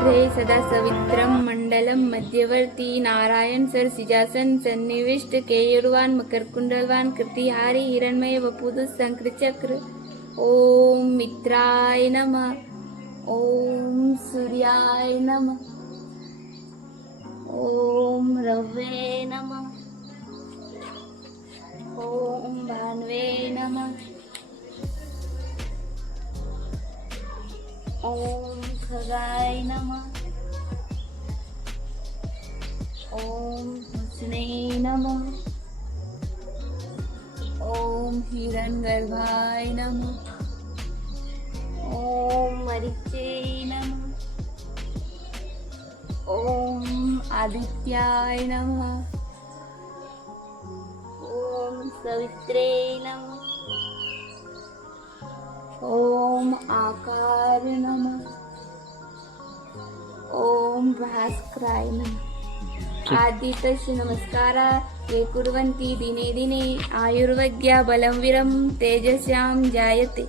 शुभ्रे सदा सवित्रं मंडलं मध्यवर्ती नारायण सरसिजासन सन्निविष्ट केयुर्वान् मकरकुंडलवान् कृतिहारी हिरण्मय वपुदु शंखचक्र। ओम मित्राय नमः। ओम सूर्याय नमः। ओम रवे नमः। ओम भान्वे नमः। ओम खगाय नमः। ओम हुस्ने नमः। ओम हिरण्यगर्भाय नमः। ओम मरीचे नमः। ओम आदित्याय नमः। ओम सवित्रे नमः। ओम आकार नमः। ओम भास्कराय नमः। आदितस्य नमस्कारा ये कुर्वन्ति दिने दिने आयुर्विद्या बलं वीरं तेजस्यां जायते।